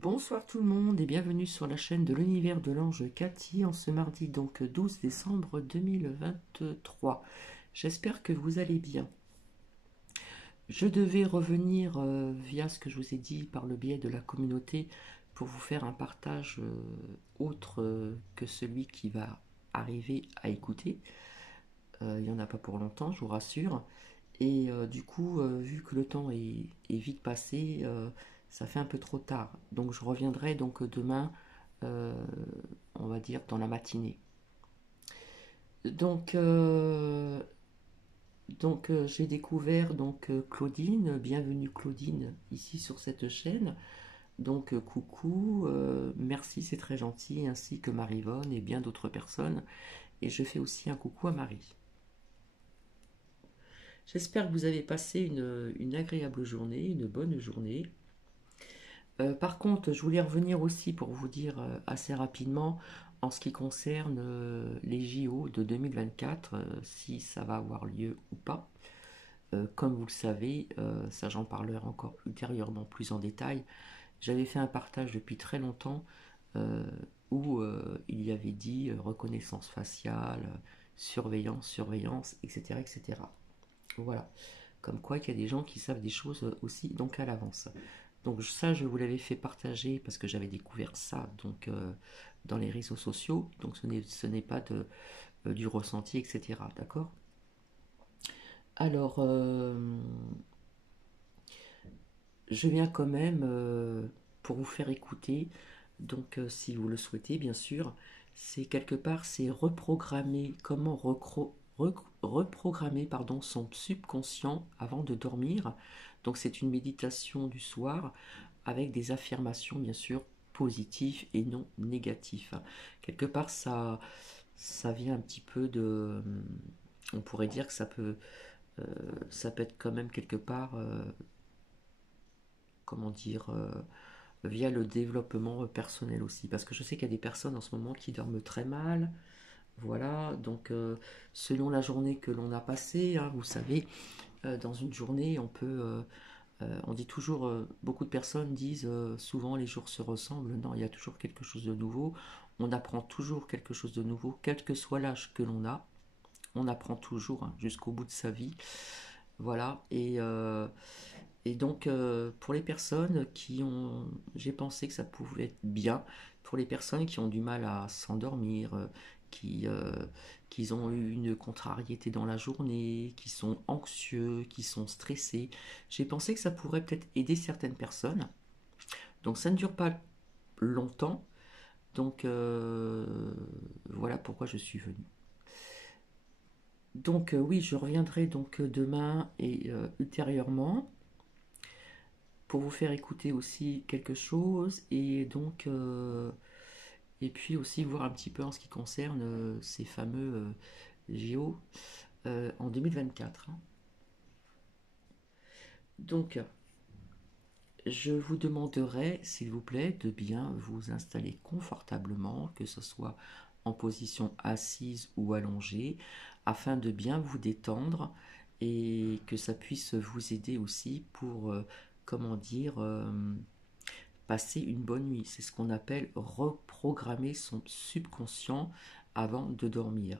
Bonsoir tout le monde et bienvenue sur la chaîne de l'univers de l'ange Cathy en ce mardi donc 12 décembre 2023. J'espère que vous allez bien. Je devais revenir via ce que je vous ai dit par le biais de la communauté pour vous faire un partage autre que celui qui va arriver à écouter. Il n'y en a pas pour longtemps, je vous rassure. Et du coup, vu que le temps est vite passé, ça fait un peu trop tard. Donc je reviendrai donc demain, euh, on va dire dans la matinée. Donc, euh, j'ai découvert Claudine, bienvenue Claudine ici sur cette chaîne. Donc coucou, merci, c'est très gentil, ainsi que Marivonne et bien d'autres personnes. Et je fais aussi un coucou à Marie. J'espère que vous avez passé une agréable journée, une bonne journée. Par contre, je voulais revenir aussi pour vous dire assez rapidement en ce qui concerne les JO de 2024, si ça va avoir lieu ou pas. Comme vous le savez, ça j'en parlerai encore ultérieurement plus en détail. J'avais fait un partage depuis très longtemps euh, où il y avait dit reconnaissance faciale, surveillance, surveillance, etc., etc. Voilà. Comme quoi qu'il y a des gens qui savent des choses aussi donc à l'avance. Donc ça, je vous l'avais fait partager parce que j'avais découvert ça dans les réseaux sociaux. Donc ce n'est pas du ressenti, etc. D'accord. Alors, je viens quand même pour vous faire écouter. Donc, si vous le souhaitez, bien sûr, c'est quelque part, c'est reprogrammer, comment reprogrammer pardon, son subconscient avant de dormir. Donc, c'est une méditation du soir avec des affirmations, bien sûr, positives et non négatives. Quelque part, ça vient un petit peu de... On pourrait dire que euh, ça peut être quand même quelque part, comment dire, via le développement personnel aussi. Parce que je sais qu'il y a des personnes en ce moment qui dorment très mal. Voilà, donc selon la journée que l'on a passée, hein, vous savez, dans une journée, on dit toujours, beaucoup de personnes disent souvent les jours se ressemblent. Non, il y a toujours quelque chose de nouveau. On apprend toujours quelque chose de nouveau, quel que soit l'âge que l'on a. On apprend toujours hein, jusqu'au bout de sa vie. Voilà, et donc, pour les personnes qui ont, j'ai pensé que ça pouvait être bien, pour les personnes qui ont du mal à s'endormir, qui, euh, qui ont eu une contrariété dans la journée, qui sont anxieux, qui sont stressés, j'ai pensé que ça pourrait peut-être aider certaines personnes. Donc, ça ne dure pas longtemps. Donc, voilà pourquoi je suis venue. Donc, oui, je reviendrai donc demain et ultérieurement pour vous faire écouter aussi quelque chose et puis aussi voir un petit peu en ce qui concerne ces fameux JO en 2024. Hein. Donc, je vous demanderai, s'il vous plaît, de bien vous installer confortablement, que ce soit en position assise ou allongée, afin de bien vous détendre et que ça puisse vous aider aussi pour, comment dire, passer une bonne nuit. C'est ce qu'on appelle reprogrammer son subconscient avant de dormir.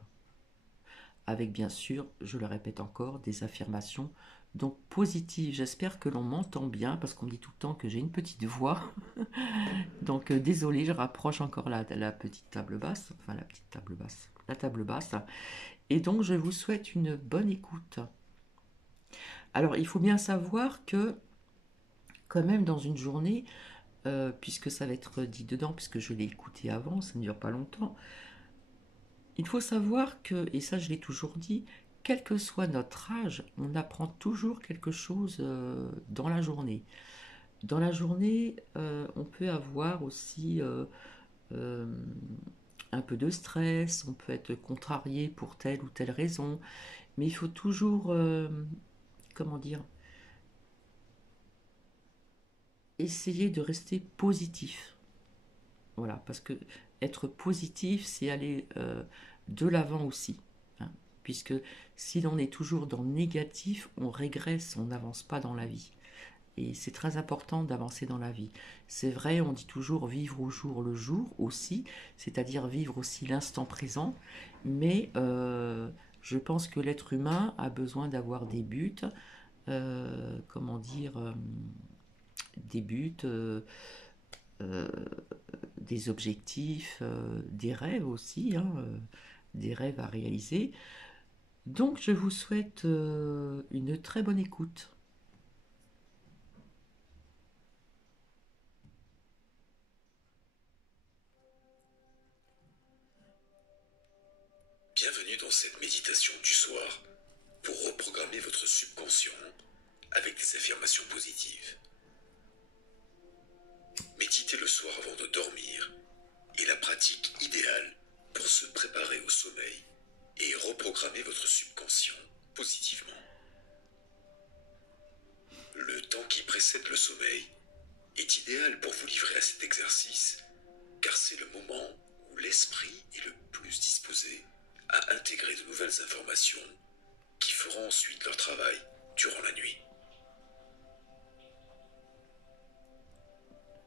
Avec bien sûr, je le répète encore, des affirmations donc positives. J'espère que l'on m'entend bien parce qu'on me dit tout le temps que j'ai une petite voix. Donc désolé, je rapproche encore la petite table basse, enfin la petite table basse, la table basse. Et donc je vous souhaite une bonne écoute. Alors il faut bien savoir que quand même dans une journée, puisque ça va être dit dedans, puisque je l'ai écouté avant, ça ne dure pas longtemps. Il faut savoir que, et ça je l'ai toujours dit, quel que soit notre âge, on apprend toujours quelque chose dans la journée. Dans la journée, on peut avoir aussi euh, un peu de stress, on peut être contrarié pour telle ou telle raison, mais il faut toujours, comment dire, essayer de rester positif. Voilà, parce que être positif, c'est aller de l'avant aussi. Hein, puisque si l'on est toujours dans le négatif, on régresse, on n'avance pas dans la vie. Et c'est très important d'avancer dans la vie. C'est vrai, on dit toujours vivre au jour le jour aussi, c'est-à-dire vivre aussi l'instant présent, mais je pense que l'être humain a besoin d'avoir des buts, comment dire, des buts, euh, des objectifs, des rêves aussi, hein, des rêves à réaliser. Donc je vous souhaite une très bonne écoute. Bienvenue dans cette méditation du soir pour reprogrammer votre subconscient avec des affirmations positives. Méditer le soir avant de dormir est la pratique idéale pour se préparer au sommeil et reprogrammer votre subconscient positivement. Le temps qui précède le sommeil est idéal pour vous livrer à cet exercice car c'est le moment où l'esprit est le plus disposé à intégrer de nouvelles informations qui feront ensuite leur travail durant la nuit.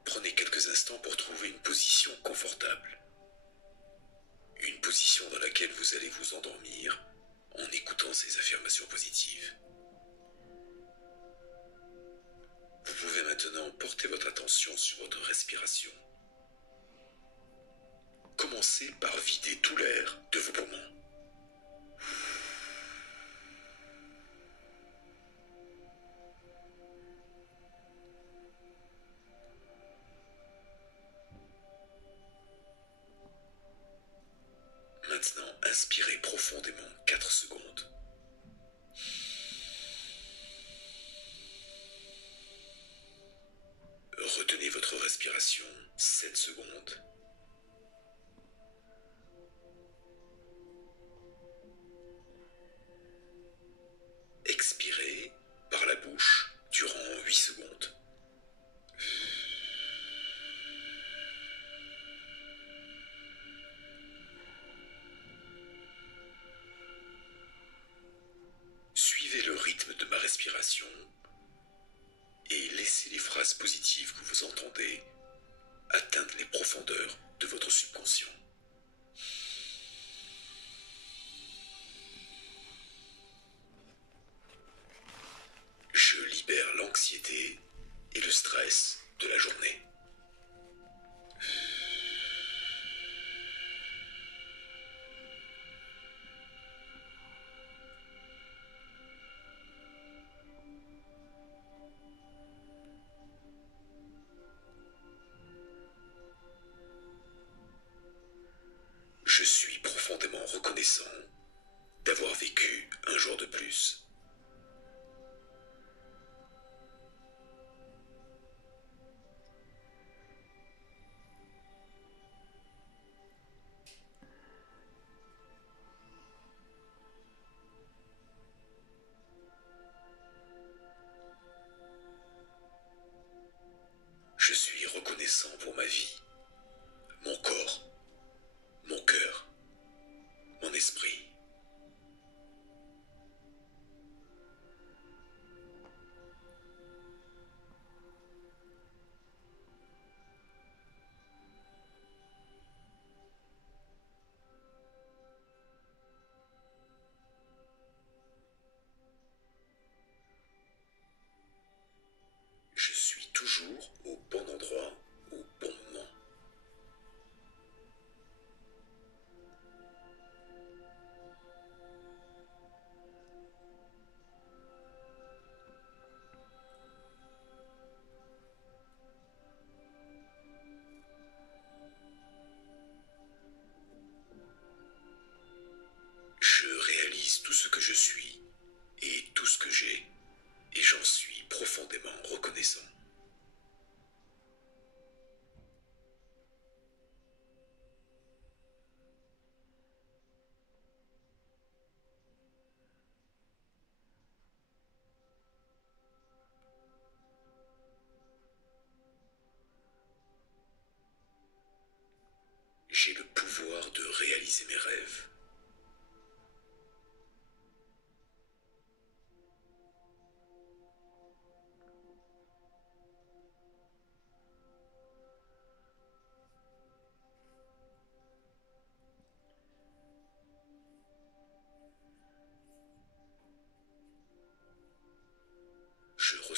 Prenez quelques instants pour trouver une position confortable. Une position dans laquelle vous allez vous endormir en écoutant ces affirmations positives. Vous pouvez maintenant porter votre attention sur votre respiration. Commencez par vider tout l'air de vos poumons. Maintenant, inspirez profondément 4 secondes. Retenez votre respiration 7 secondes. Expirez par la bouche durant 8 secondes. Suivez le rythme de ma respiration et laissez les phrases positives que vous entendez atteindre les profondeurs de votre subconscient. Je libère l'anxiété et le stress de la journée. Je suis profondément reconnaissant d'avoir vécu un jour de plus. Je suis reconnaissant pour ma vie, mon corps, mon cœur, mon esprit. Je suis toujours au bon endroit, au bon moment. Je réalise tout ce que je suis et tout ce que j'ai, et j'en suis profondément reconnaissant. J'ai le pouvoir de réaliser mes rêves.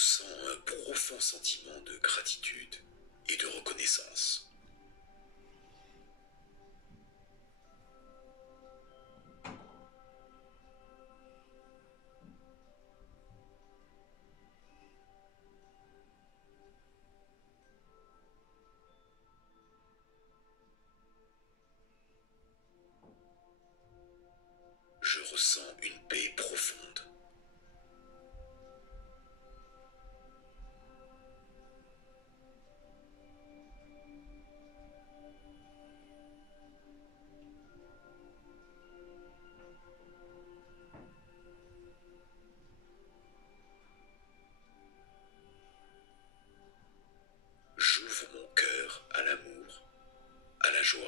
ressens un profond sentiment de gratitude et de reconnaissance. Je ressens une paix profonde. J'ouvre mon cœur à l'amour, à la joie,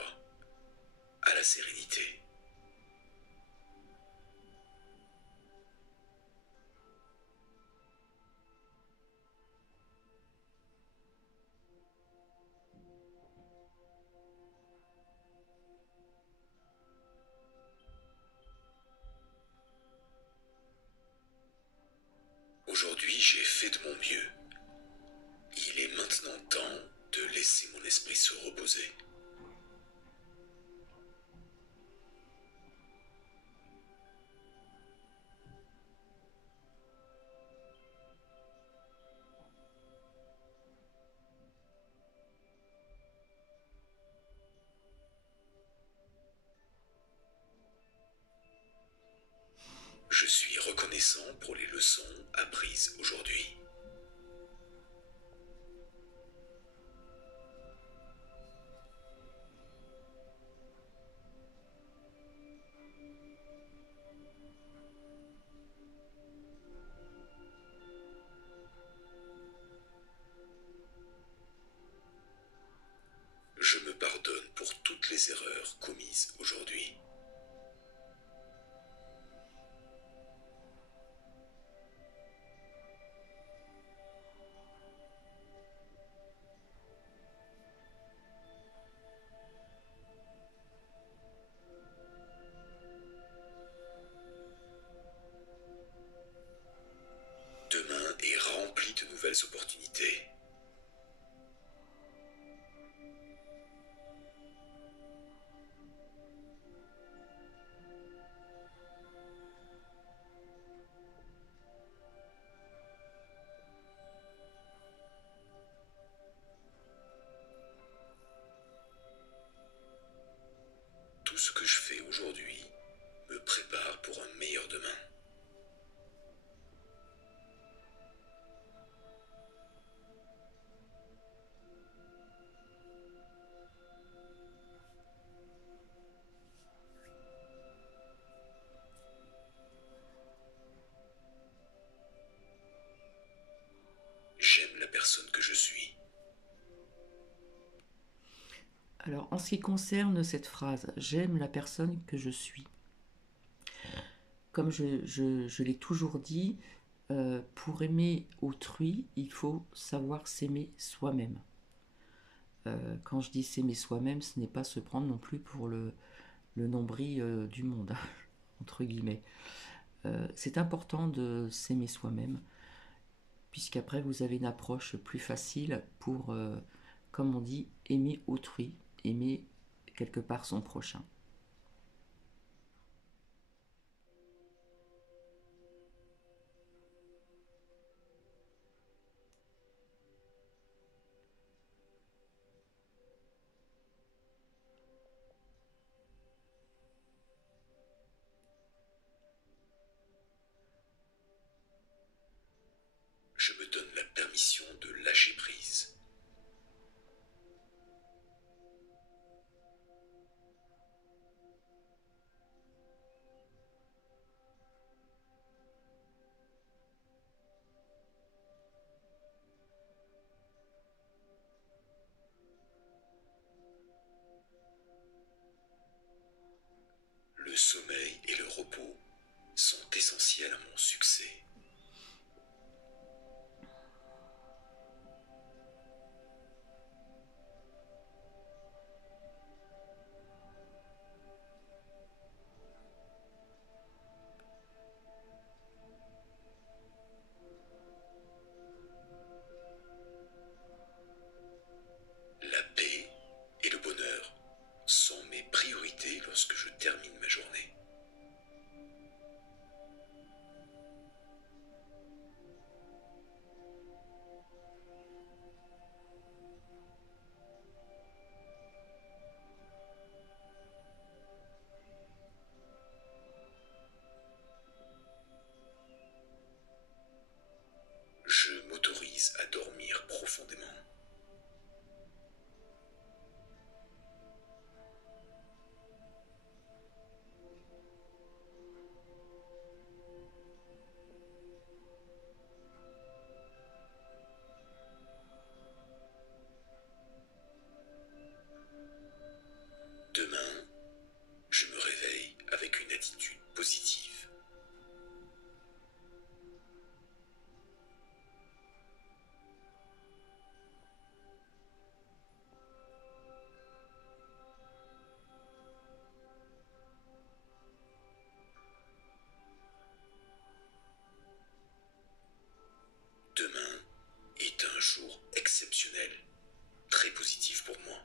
à la sérénité. Aujourd'hui, j'ai fait de mon mieux. Il est maintenant temps de laisser mon esprit se reposer. Je suis reconnaissant pour les leçons apprises aujourd'hui. Je me pardonne pour toutes les erreurs commises aujourd'hui. Demain est rempli de nouvelles opportunités. Tout ce que je fais aujourd'hui me prépare pour un meilleur demain. J'aime la personne que je suis. Alors, en ce qui concerne cette phrase, j'aime la personne que je suis. Comme je l'ai toujours dit, pour aimer autrui, il faut savoir s'aimer soi-même. Quand je dis s'aimer soi-même, ce n'est pas se prendre non plus pour le nombril du monde, entre guillemets. C'est important de s'aimer soi-même, puisqu'après vous avez une approche plus facile pour, comme on dit, aimer autrui, aimer quelque part son prochain. Je me donne la permission de lâcher prise. Le sommeil et le repos sont essentiels à mon succès. émotionnelle, très positive pour moi.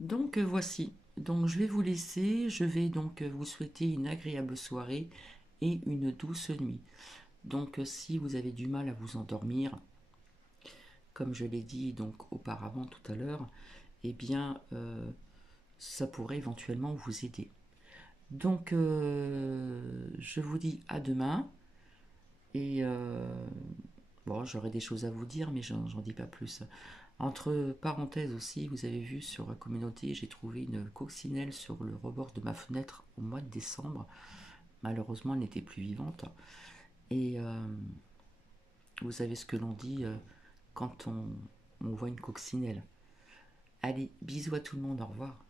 Donc voici, donc je vais vous laisser, je vais donc vous souhaiter une agréable soirée et une douce nuit. Donc si vous avez du mal à vous endormir, comme je l'ai dit donc auparavant tout à l'heure, eh bien ça pourrait éventuellement vous aider. Donc je vous dis à demain et bon, j'aurai des choses à vous dire mais j'en dis pas plus. Entre parenthèses aussi, vous avez vu sur la communauté, j'ai trouvé une coccinelle sur le rebord de ma fenêtre au mois de décembre. Malheureusement, elle n'était plus vivante. Et vous savez ce que l'on dit quand on voit une coccinelle. Allez, bisous à tout le monde, au revoir.